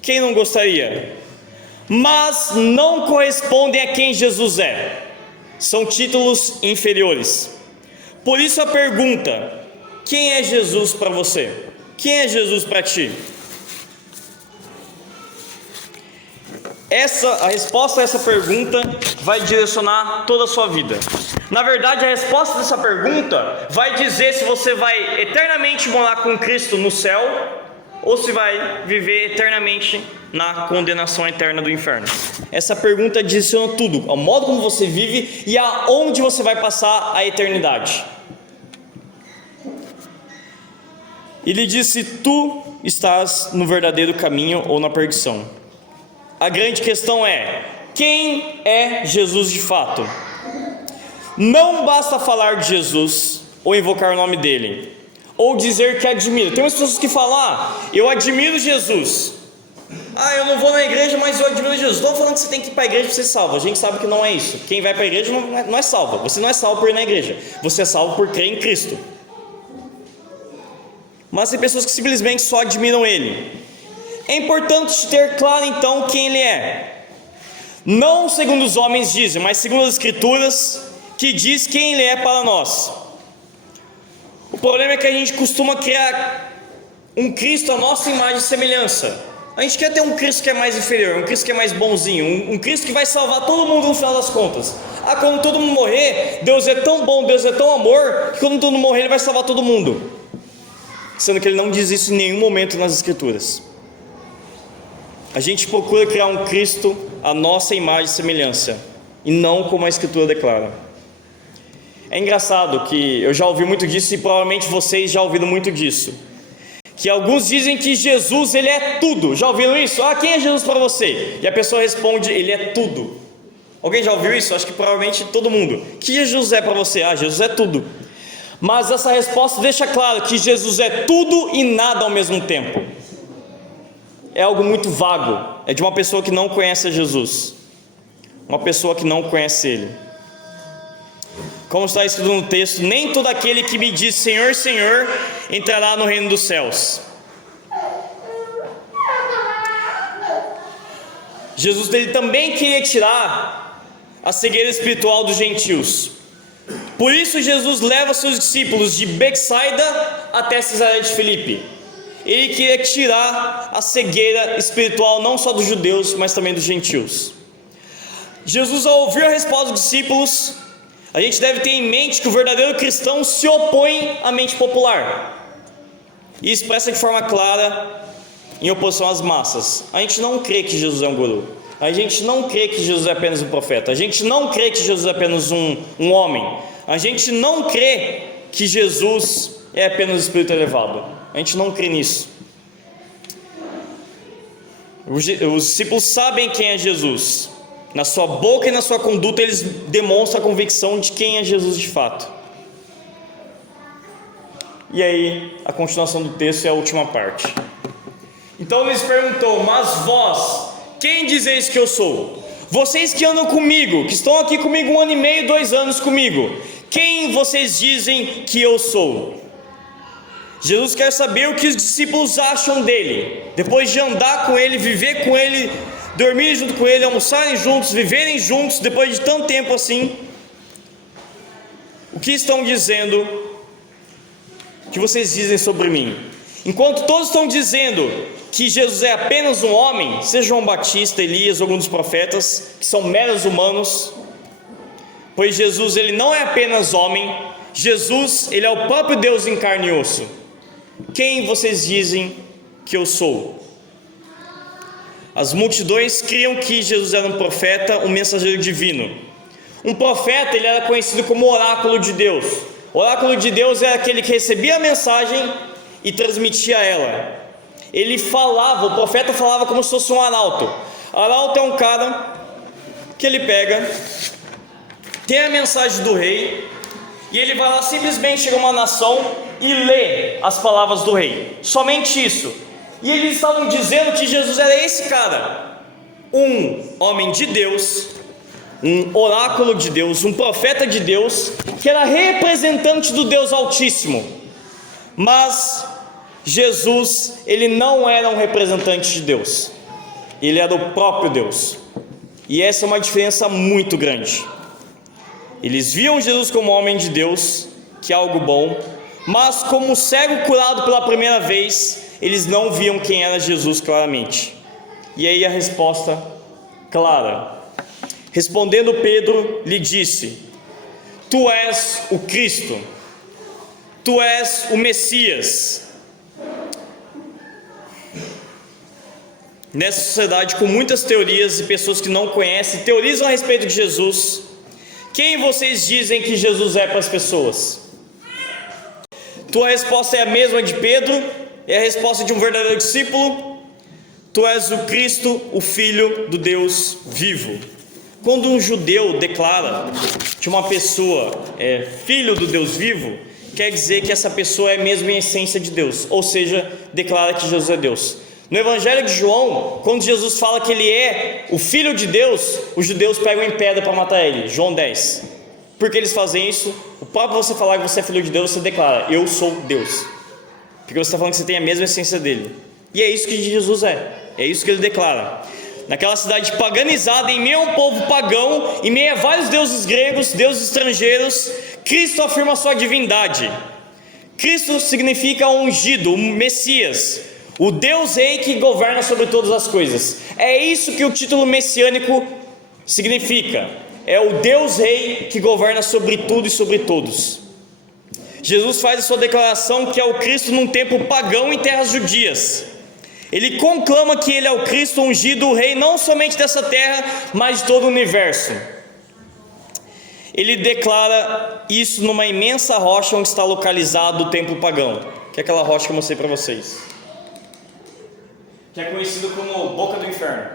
Quem não gostaria? Mas não correspondem a quem Jesus é. São títulos inferiores. Por isso a pergunta: quem é Jesus para você? Quem é Jesus para ti? A resposta a essa pergunta vai direcionar toda a sua vida. Na verdade, a resposta dessa pergunta vai dizer se você vai eternamente morar com Cristo no céu ou se vai viver eternamente na condenação eterna do inferno. Essa pergunta direciona tudo, ao modo como você vive e aonde você vai passar a eternidade. Ele disse: tu estás no verdadeiro caminho ou na perdição. A grande questão é: quem é Jesus de fato? Não basta falar de Jesus ou invocar o nome dele, ou dizer que admira. Tem umas pessoas que falam: eu admiro Jesus. Eu não vou na igreja, mas eu admiro Jesus. Estou falando que você tem que ir para a igreja para ser salvo. A gente sabe que não é isso. Quem vai para a igreja não é salvo. Você não é salvo por ir na igreja. Você é salvo por crer em Cristo. Mas tem pessoas que simplesmente só admiram Ele. É importante ter claro então quem Ele é. Não segundo os homens dizem, mas segundo as Escrituras, que diz quem Ele é para nós. O problema é que a gente costuma criar um Cristo à nossa imagem e semelhança. A gente quer ter um Cristo que é mais inferior, um Cristo que é mais bonzinho, um Cristo que vai salvar todo mundo no final das contas. Quando todo mundo morrer, Deus é tão bom, Deus é tão amor, que quando todo mundo morrer Ele vai salvar todo mundo. Sendo que Ele não diz isso em nenhum momento nas Escrituras. A gente procura criar um Cristo à nossa imagem e semelhança, e não como a Escritura declara. É engraçado que eu já ouvi muito disso, e provavelmente vocês já ouviram muito disso, que alguns dizem que Jesus, Ele é tudo. Já ouviram isso? Quem é Jesus para você? E a pessoa responde: Ele é tudo. Alguém já ouviu isso? Acho que provavelmente todo mundo. O que Jesus é para você? Jesus é tudo. Mas essa resposta deixa claro que Jesus é tudo e nada ao mesmo tempo. É algo muito vago. É de uma pessoa que não conhece Jesus, uma pessoa que não conhece Ele. Como está escrito no texto: nem todo aquele que me diz Senhor, Senhor entrará no reino dos céus. Jesus, Ele também queria tirar a cegueira espiritual dos gentios. Por isso Jesus leva seus discípulos de Betsaida até Cesareia de Filipe. Ele queria tirar a cegueira espiritual não só dos judeus, mas também dos gentios. Jesus, ao ouvir a resposta dos discípulos, a gente deve ter em mente que o verdadeiro cristão se opõe à mente popular e expressa de forma clara em oposição às massas. A gente não crê que Jesus é um guru. A gente não crê que Jesus é apenas um profeta. A gente não crê que Jesus é apenas um homem. A gente não crê que Jesus é apenas um espírito elevado. A gente não crê nisso. Os discípulos sabem quem é Jesus. Na sua boca e na sua conduta eles demonstram a convicção de quem é Jesus de fato. E aí, a continuação do texto é a última parte. Então ele lhes perguntou: mas vós, quem dizeis que eu sou? Vocês que andam comigo, que estão aqui comigo 1 ano e meio, 2 anos comigo, quem vocês dizem que eu sou? Jesus quer saber o que os discípulos acham dele, depois de andar com ele, viver com ele, dormir junto com ele, almoçarem juntos, viverem juntos, depois de tanto tempo assim. O que estão dizendo? O que vocês dizem sobre mim? Enquanto todos estão dizendo que Jesus é apenas um homem, seja João Batista, Elias, algum dos profetas, que são meros humanos, pois Jesus ele não é apenas homem, Jesus ele é o próprio Deus em carne e osso. Quem vocês dizem que eu sou? As multidões criam que Jesus era um profeta, um mensageiro divino. Um profeta ele era conhecido como oráculo de Deus. O oráculo de Deus era aquele que recebia a mensagem e transmitia ela. Ele falava, o profeta falava como se fosse um arauto. Arauto é um cara que ele pega, tem a mensagem do rei, e ele vai lá, simplesmente chega uma nação e lê as palavras do rei. Somente isso. E eles estavam dizendo que Jesus era esse cara, um homem de Deus, um oráculo de Deus, um profeta de Deus, que era representante do Deus Altíssimo. Mas Jesus, ele não era um representante de Deus, ele era o próprio Deus. E essa é uma diferença muito grande. Eles viam Jesus como homem de Deus, que é algo bom, mas como cego curado pela primeira vez, eles não viam quem era Jesus claramente. E aí a resposta clara. Respondendo Pedro, lhe disse: tu és o Cristo, tu és o Messias. Nessa sociedade com muitas teorias e pessoas que não conhecem, teorizam a respeito de Jesus, quem vocês dizem que Jesus é para as pessoas? Tua resposta é a mesma de Pedro, é a resposta de um verdadeiro discípulo: tu és o Cristo, o Filho do Deus vivo. Quando um judeu declara que uma pessoa é filho do Deus vivo, quer dizer que essa pessoa é mesmo em essência de Deus, ou seja, declara que Jesus é Deus. No Evangelho de João, quando Jesus fala que ele é o Filho de Deus, os judeus pegam em pedra para matar ele. João 10. Por que eles fazem isso? O próprio você falar que você é filho de Deus, você declara: eu sou Deus, porque você está falando que você tem a mesma essência dele. E é isso que Jesus é isso que ele declara. Naquela cidade paganizada, em meio a um povo pagão, em meio a vários deuses gregos, deuses estrangeiros, Cristo afirma a sua divindade. Cristo significa ungido, o Messias, o Deus Rei que governa sobre todas as coisas. É isso que o título messiânico significa. É o Deus Rei que governa sobre tudo e sobre todos. Jesus faz a sua declaração que é o Cristo num tempo pagão em terras judias. Ele conclama que ele é o Cristo ungido, o Rei não somente dessa terra, mas de todo o universo. Ele declara isso numa imensa rocha onde está localizado o templo pagão, que é aquela rocha que eu mostrei para vocês, que é conhecido como Boca do Inferno.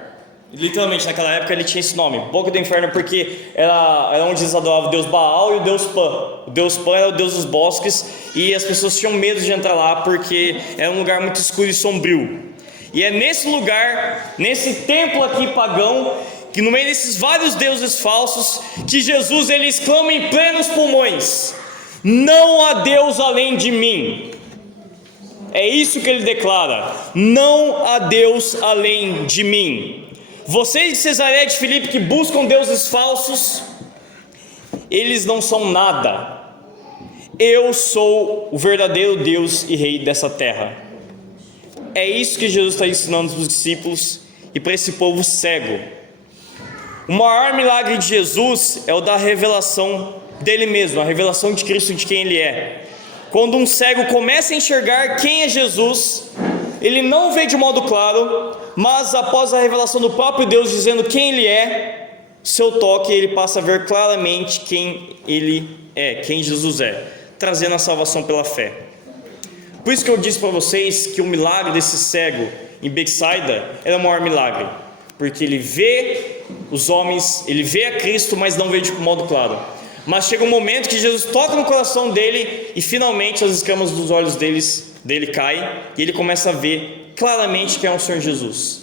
Literalmente naquela época ele tinha esse nome, Boca do Inferno, porque era onde eles adoravam o deus Baal e o deus Pan. O deus Pan era o deus dos bosques, e as pessoas tinham medo de entrar lá porque era um lugar muito escuro e sombrio. E é nesse lugar, nesse templo aqui pagão, que no meio desses vários deuses falsos, que Jesus ele exclama em plenos pulmões: não há Deus além de mim. É isso que ele declara: não há Deus além de mim. Vocês de Cesareia de Filipe que buscam deuses falsos, eles não são nada. Eu sou o verdadeiro Deus e Rei dessa terra. É isso que Jesus está ensinando para os discípulos e para esse povo cego. O maior milagre de Jesus é o da revelação dele mesmo, a revelação de Cristo, de quem ele é. Quando um cego começa a enxergar quem é Jesus, ele não vê de modo claro, mas após a revelação do próprio Deus dizendo quem ele é, seu toque, ele passa a ver claramente quem ele é, quem Jesus é, trazendo a salvação pela fé. Por isso que eu disse para vocês que o milagre desse cego em Betsaida era o maior milagre, porque ele vê os homens, ele vê a Cristo, mas não vê de modo claro. Mas chega um momento que Jesus toca no coração dele e finalmente as escamas dos olhos dele caem e ele começa a ver claramente que é o Senhor Jesus.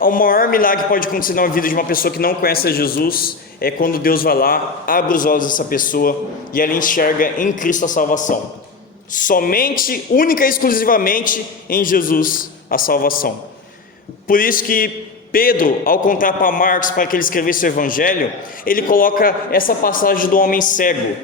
O maior milagre que pode acontecer na vida de uma pessoa que não conhece a Jesus é quando Deus vai lá, abre os olhos dessa pessoa e ela enxerga em Cristo a salvação. Somente, única e exclusivamente em Jesus a salvação. Por isso que Pedro, ao contar para Marcos para que ele escrevesse o Evangelho, ele coloca essa passagem do homem cego,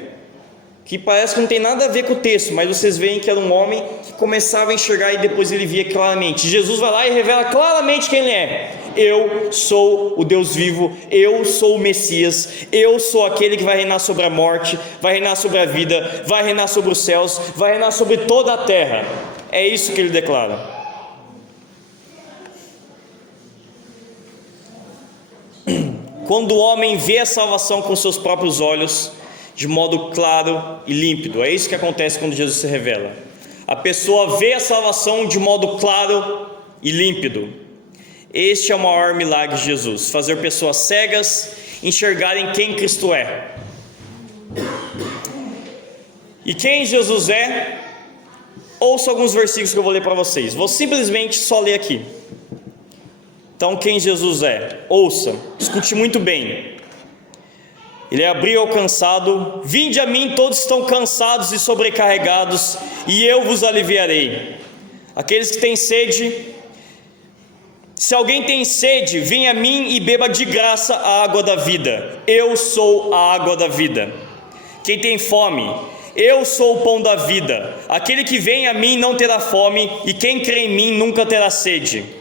que parece que não tem nada a ver com o texto, mas vocês veem que era um homem que começava a enxergar e depois ele via claramente. Jesus vai lá e revela claramente quem ele é. Eu sou o Deus vivo, eu sou o Messias, eu sou aquele que vai reinar sobre a morte, vai reinar sobre a vida, vai reinar sobre os céus, vai reinar sobre toda a terra. É isso que ele declara. Quando o homem vê a salvação com seus próprios olhos, de modo claro e límpido, é isso que acontece quando Jesus se revela. A pessoa vê a salvação de modo claro e límpido. Este é o maior milagre de Jesus, fazer pessoas cegas enxergarem quem Cristo é. E quem Jesus é? Ouça alguns versículos que eu vou ler para vocês. Vou simplesmente só ler aqui. Então, quem Jesus é? Ouça, escute muito bem. Ele abriu ao cansado: vinde a mim todos que estão cansados e sobrecarregados, e eu vos aliviarei. Aqueles que têm sede, se alguém tem sede, venha a mim e beba de graça a água da vida. Eu sou a água da vida. Quem tem fome, eu sou o pão da vida. Aquele que vem a mim não terá fome, e quem crê em mim nunca terá sede.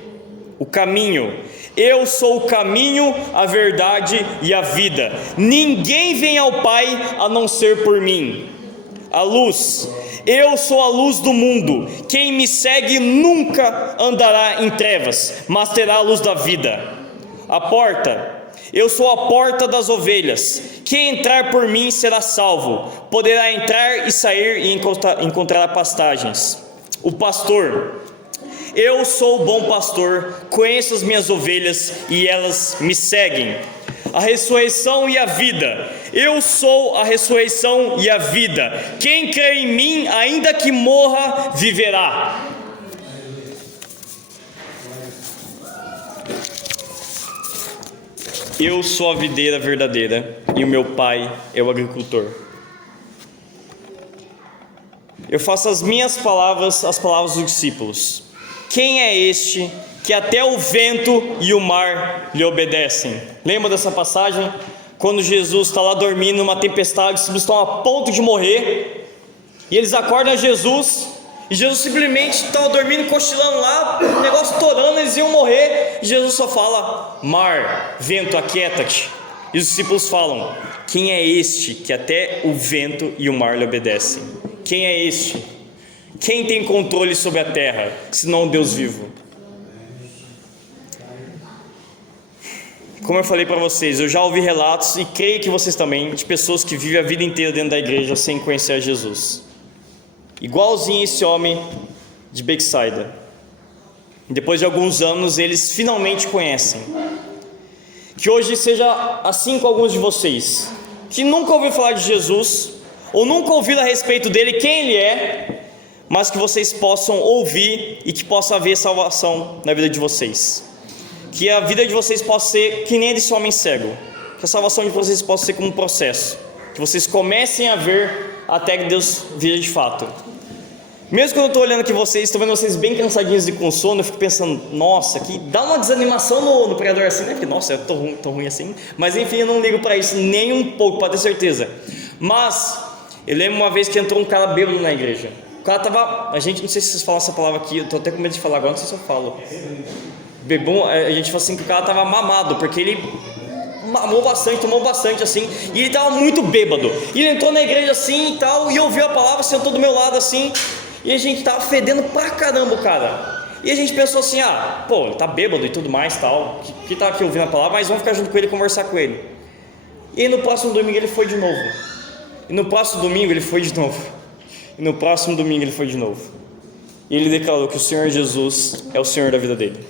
O caminho, eu sou o caminho, a verdade e a vida. Ninguém vem ao Pai a não ser por mim. A luz, eu sou a luz do mundo. Quem me segue nunca andará em trevas, mas terá a luz da vida. A porta, eu sou a porta das ovelhas. Quem entrar por mim será salvo. Poderá entrar e sair e encontrar pastagens. O pastor, eu sou o bom pastor, conheço as minhas ovelhas e elas me seguem. A ressurreição e a vida, eu sou a ressurreição e a vida. Quem crê em mim, ainda que morra, viverá. Eu sou a videira verdadeira e o meu pai é o agricultor. Eu faço as minhas palavras, as palavras dos discípulos. Quem é este que até o vento e o mar lhe obedecem? Lembra dessa passagem? Quando Jesus está lá dormindo numa tempestade, os discípulos estão a ponto de morrer, e eles acordam Jesus, e Jesus simplesmente estava dormindo, cochilando lá, o negócio torando, eles iam morrer, e Jesus só fala: mar, vento, aquieta-te. E os discípulos falam: quem é este que até o vento e o mar lhe obedecem? Quem é este? Quem tem controle sobre a terra, senão o Deus vivo? Como eu falei para vocês, eu já ouvi relatos, e creio que vocês também, de pessoas que vivem a vida inteira dentro da igreja sem conhecer a Jesus. Igualzinho esse homem de Bethsaida. Depois de alguns anos, eles finalmente conhecem. Que hoje seja assim com alguns de vocês, que nunca ouviram falar de Jesus, ou nunca ouviram a respeito dele, quem ele é, mas que vocês possam ouvir e que possa haver salvação na vida de vocês. Que a vida de vocês possa ser que nem desse homem cego. Que a salvação de vocês possa ser como um processo. Que vocês comecem a ver até que Deus vire de fato. Mesmo quando eu estou olhando aqui vocês, estou vendo vocês bem cansadinhos e com sono, eu fico pensando: nossa, que dá uma desanimação no pregador assim, né? Porque nossa, eu tô ruim assim. Mas enfim, eu não ligo para isso nem um pouco, para ter certeza. Mas eu lembro uma vez que entrou um cara bêbado na igreja. O cara tava, a gente, não sei se vocês falam essa palavra aqui, eu tô até com medo de falar agora, não sei se eu falo. Bebum, a gente fala assim que o cara tava mamado, porque ele mamou bastante, tomou bastante assim, e ele tava muito bêbado. E ele entrou na igreja assim e tal, e ouviu a palavra, sentou do meu lado assim, e a gente tava fedendo pra caramba o cara. E a gente pensou assim: ah, pô, ele tá bêbado e tudo mais tal, que tá aqui ouvindo a palavra, mas vamos ficar junto com ele e conversar com ele. E aí no próximo domingo ele foi de novo. E no próximo domingo ele foi de novo. E no próximo domingo ele foi de novo. E ele declarou que o Senhor Jesus é o Senhor da vida dele.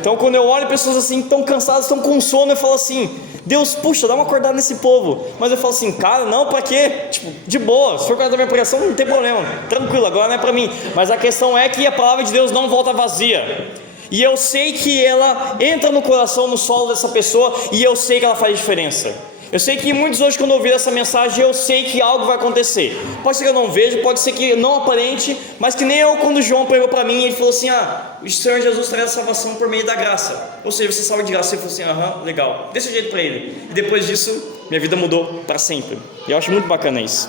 Então quando eu olho pessoas assim, tão cansadas, tão com sono, eu falo assim: Deus, puxa, dá uma acordada nesse povo. Mas eu falo assim: cara, não, pra quê? Tipo, de boa, se for por causa da minha pregação, não tem problema, tranquilo, agora não é pra mim. Mas a questão é que a palavra de Deus não volta vazia, e eu sei que ela entra no coração, no solo dessa pessoa, e eu sei que ela faz diferença. Eu sei que muitos hoje, quando ouvir essa mensagem, eu sei que algo vai acontecer. Pode ser que eu não veja, pode ser que não aparente, mas que nem eu, quando João pregou para mim, ele falou assim: o Senhor Jesus traz a salvação por meio da graça. Ou seja, você salva de graça. Eu falei assim: legal, desse jeito para ele. E depois disso, minha vida mudou para sempre. E eu acho muito bacana isso.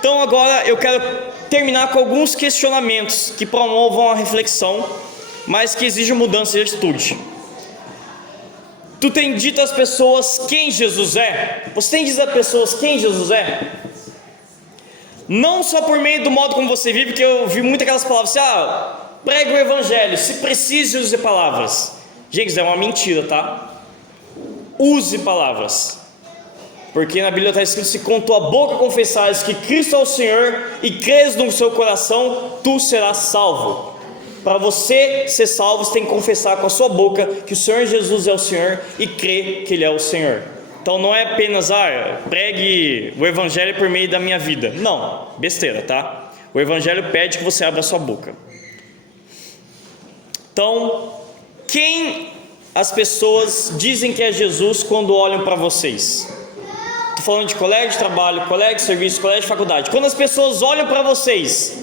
Então agora eu quero terminar com alguns questionamentos que promovam a reflexão, mas que exigem mudança de atitude. Tu tem dito às pessoas quem Jesus é? Você tem dito às pessoas quem Jesus é? Não só por meio do modo como você vive, porque eu vi muitas aquelas palavras assim: prega o evangelho, se precisa use palavras. Gente, isso é uma mentira, tá? Use palavras, porque na Bíblia está escrito: se com tua boca confessares que Cristo é o Senhor e creres no seu coração, tu serás salvo. Para você ser salvo, você tem que confessar com a sua boca que o Senhor Jesus é o Senhor e crer que Ele é o Senhor. Então não é apenas, pregue o evangelho por meio da minha vida. Não, besteira, tá? O evangelho pede que você abra a sua boca. Então, quem as pessoas dizem que é Jesus quando olham para vocês? Estou falando de colégio de trabalho, colégio de serviço, colégio de faculdade. Quando as pessoas olham para vocês,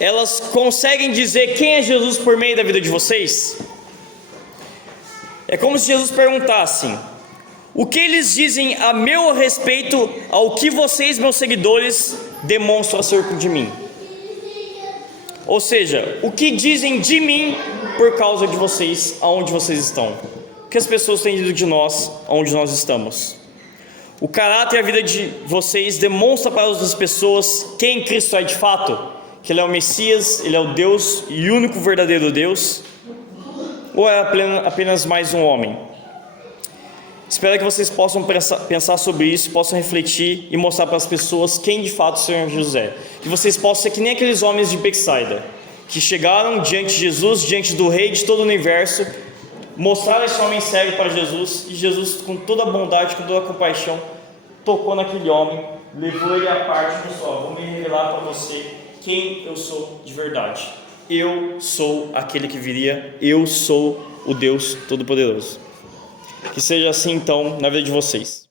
elas conseguem dizer quem é Jesus por meio da vida de vocês? É como se Jesus perguntasse: o que eles dizem a meu respeito ao que vocês, meus seguidores, demonstram acerca de mim? Ou seja, o que dizem de mim por causa de vocês, aonde vocês estão? O que as pessoas têm dito de nós, aonde nós estamos? O caráter e a vida de vocês demonstra para as outras pessoas quem Cristo é de fato? Que Ele é o Messias, Ele é o Deus e único verdadeiro Deus? Ou é apenas mais um homem? Espero que vocês possam pensar sobre isso, possam refletir e mostrar para as pessoas quem de fato o Senhor Jesus é. Que vocês possam ser que nem aqueles homens de Betsaida, que chegaram diante de Jesus, diante do Rei de todo o universo, mostraram esse homem cego para Jesus, e Jesus, com toda a bondade, com toda a compaixão, tocou naquele homem, levou ele à parte e disse: vou me revelar para você quem eu sou de verdade. Eu sou aquele que viria, eu sou o Deus Todo-Poderoso. Que seja assim então na vida de vocês.